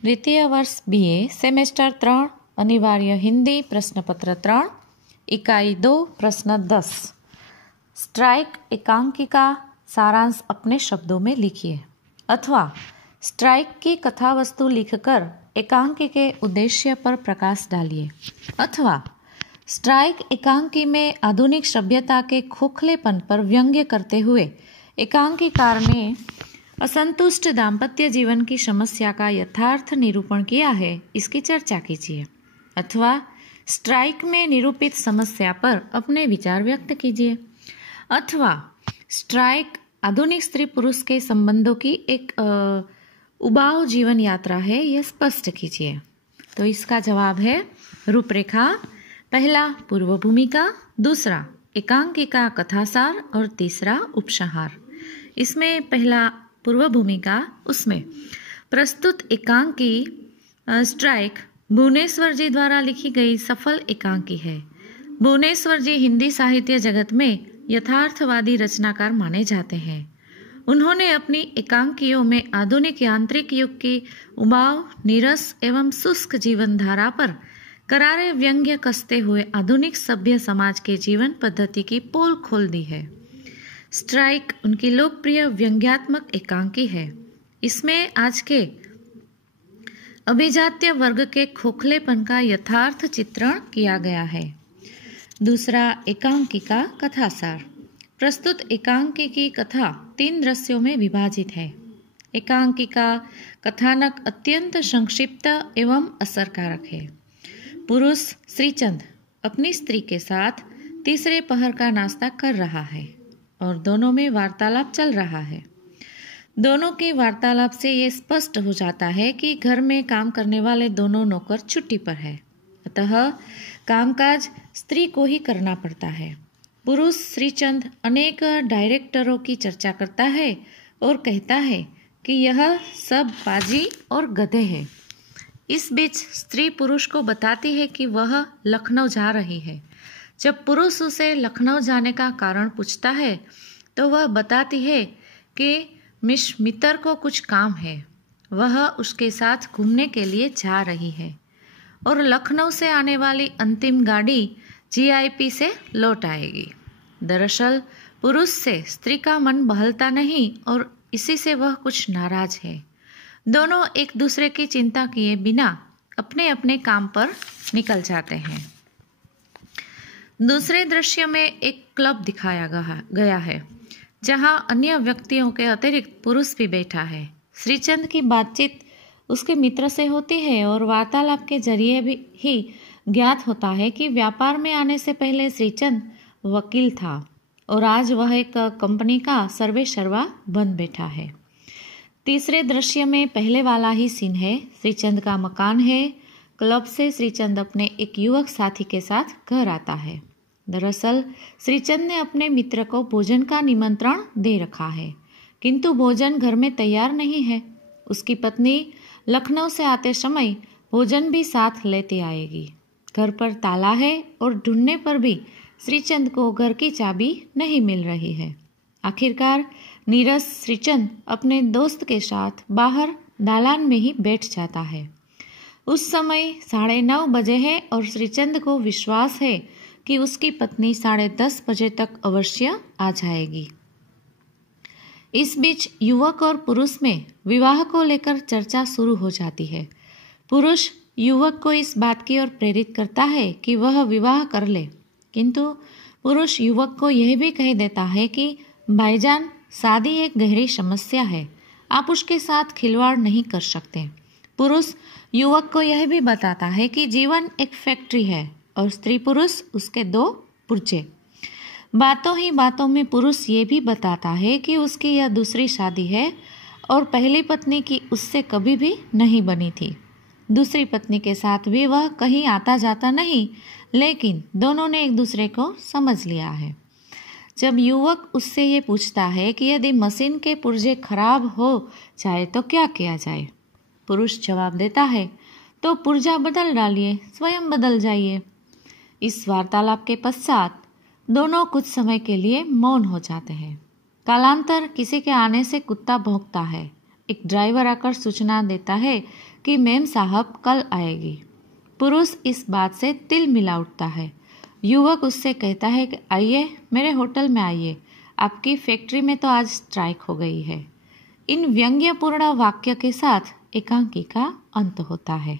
द्वितीय वर्ष BA semester 3 अनिवार्य हिंदी प्रश्नपत्र 3 इकाई 2 प्रश्न 10। स्ट्राइक एकांकिका सारांश अपने शब्दों में लिखिए अथवा स्ट्राइक की कथा वस्तु लिखकर एकांकी के उद्देश्य पर प्रकाश डालिए अथवा स्ट्राइक एकांकी में आधुनिक सभ्यता के खोखलेपन पर व्यंग्य करते हुए एकांकीकार ने असंतुष्ट दाम्पत्य जीवन की समस्या का यथार्थ निरूपण किया है, इसकी चर्चा कीजिए अथवा स्ट्राइक में निरूपित समस्या पर अपने विचार व्यक्त कीजिए अथवा स्ट्राइक आधुनिक स्त्री पुरुष के संबंधों की एक उबाऊ जीवन यात्रा है, यह स्पष्ट कीजिए। तो इसका जवाब है रूपरेखा, पहला पूर्व भूमिका, दूसरा एकांकिका कथासार और तीसरा उपसंहार। इसमें पहला पूर्व भूमिका, उसमें प्रस्तुत एकांकी स्ट्राइक भुवनेश्वर जी द्वारा लिखी गई सफल एकांकी है। भुवनेश्वर जी हिंदी साहित्य जगत में यथार्थवादी रचनाकार माने जाते हैं। उन्होंने अपनी एकांकियों में आधुनिक यांत्रिक युग की उबाऊ, नीरस एवं शुष्क जीवन धारा पर करारे व्यंग्य कसते हुए आधुनिक सभ्य समाज के जीवन पद्धति की पोल खोल दी है। स्ट्राइक उनकी लोकप्रिय व्यंग्यात्मक एकांकी है। इसमें आज के अभिजात्य वर्ग के खोखलेपन का यथार्थ चित्रण किया गया है। दूसरा एकांकिका कथासार। प्रस्तुत एकांकी की कथा 3 दृश्यों में विभाजित है। एकांकिका कथानक अत्यंत संक्षिप्त एवं असरकारक है। पुरुष श्रीचंद अपनी स्त्री के साथ तीसरे पहर का नाश्ता कर रहा है और दोनों में वार्तालाप चल रहा है। दोनों की वार्तालाप से ये स्पष्ट हो जाता है कि घर में काम करने वाले दोनों नौकर छुट्टी पर है, अतः कामकाज स्त्री को ही करना पड़ता है। पुरुष श्रीचंद अनेक डायरेक्टरों की चर्चा करता है और कहता है कि यह सब पाजी और गधे हैं। इस बीच स्त्री पुरुष को बताती है कि वह लखनऊ जा रही है। जब पुरुष उसे लखनऊ जाने का कारण पूछता है तो वह बताती है कि मिस मित्तर को कुछ काम है, वह उसके साथ घूमने के लिए जा रही है और लखनऊ से आने वाली अंतिम गाड़ी GIP से लौट आएगी। दरअसल पुरुष से स्त्री का मन बहलता नहीं और इसी से वह कुछ नाराज है। दोनों एक दूसरे की चिंता किए बिना अपने अपने काम पर निकल जाते हैं। दूसरे दृश्य में एक क्लब दिखाया गया है जहां अन्य व्यक्तियों के अतिरिक्त पुरुष भी बैठा है। श्रीचंद की बातचीत उसके मित्र से होती है और वार्तालाप के जरिए भी ही ज्ञात होता है कि व्यापार में आने से पहले श्रीचंद वकील था और आज वह एक कंपनी का सर्वेसर्वा बन बैठा है। तीसरे दृश्य में पहले वाला ही सीन है। श्रीचंद का मकान है। क्लब से श्रीचंद अपने एक युवक साथी के साथ घर आता है। दरअसल श्रीचंद ने अपने मित्र को भोजन का निमंत्रण दे रखा है, किंतु भोजन घर में तैयार नहीं है। उसकी पत्नी लखनऊ से आते समय भोजन भी साथ लेते आएगी। घर पर ताला है और ढूंढने पर भी श्रीचंद को घर की चाबी नहीं मिल रही है। आखिरकार नीरस श्रीचंद अपने दोस्त के साथ बाहर दालान में ही बैठ जाता है। उस समय 9:30 बजे है और श्रीचंद को विश्वास है कि उसकी पत्नी 10:30 बजे तक अवश्य आ जाएगी। इस बीच युवक और पुरुष में विवाह को लेकर चर्चा शुरू हो जाती है। पुरुष युवक को इस बात की ओर प्रेरित करता है कि वह विवाह कर ले, किंतु पुरुष युवक को यह भी कह देता है कि भाईजान, शादी एक गहरी समस्या है, आप उसके साथ खिलवाड़ नहीं कर सकते। पुरुष युवक को यह भी बताता है कि जीवन एक फैक्ट्री है और स्त्री पुरुष उसके 2 पुर्जे। बातों ही बातों में पुरुष ये भी बताता है कि उसकी यह दूसरी शादी है और पहली पत्नी की उससे कभी भी नहीं बनी थी। दूसरी पत्नी के साथ भी वह कहीं आता जाता नहीं, लेकिन दोनों ने एक दूसरे को समझ लिया है। जब युवक उससे ये पूछता है कि यदि मशीन के पुर्जे खराब हो जाए तो क्या किया जाए, पुरुष जवाब देता है, तो पुर्जा बदल डालिए, स्वयं बदल जाइए। इस वार्तालाप के पश्चात दोनों कुछ समय के लिए मौन हो जाते हैं। कालांतर किसी के आने से कुत्ता भौंकता है एक ड्राइवर आकर सूचना देता है कि मैम साहब कल आएगी। पुरुष इस बात से तिल मिला उठता है। युवक उससे कहता है कि आइए मेरे होटल में आइए, आपकी फैक्ट्री में तो आज स्ट्राइक हो गई है। इन व्यंग्यपूर्ण वाक्य के साथ एकांकी का अंत होता है।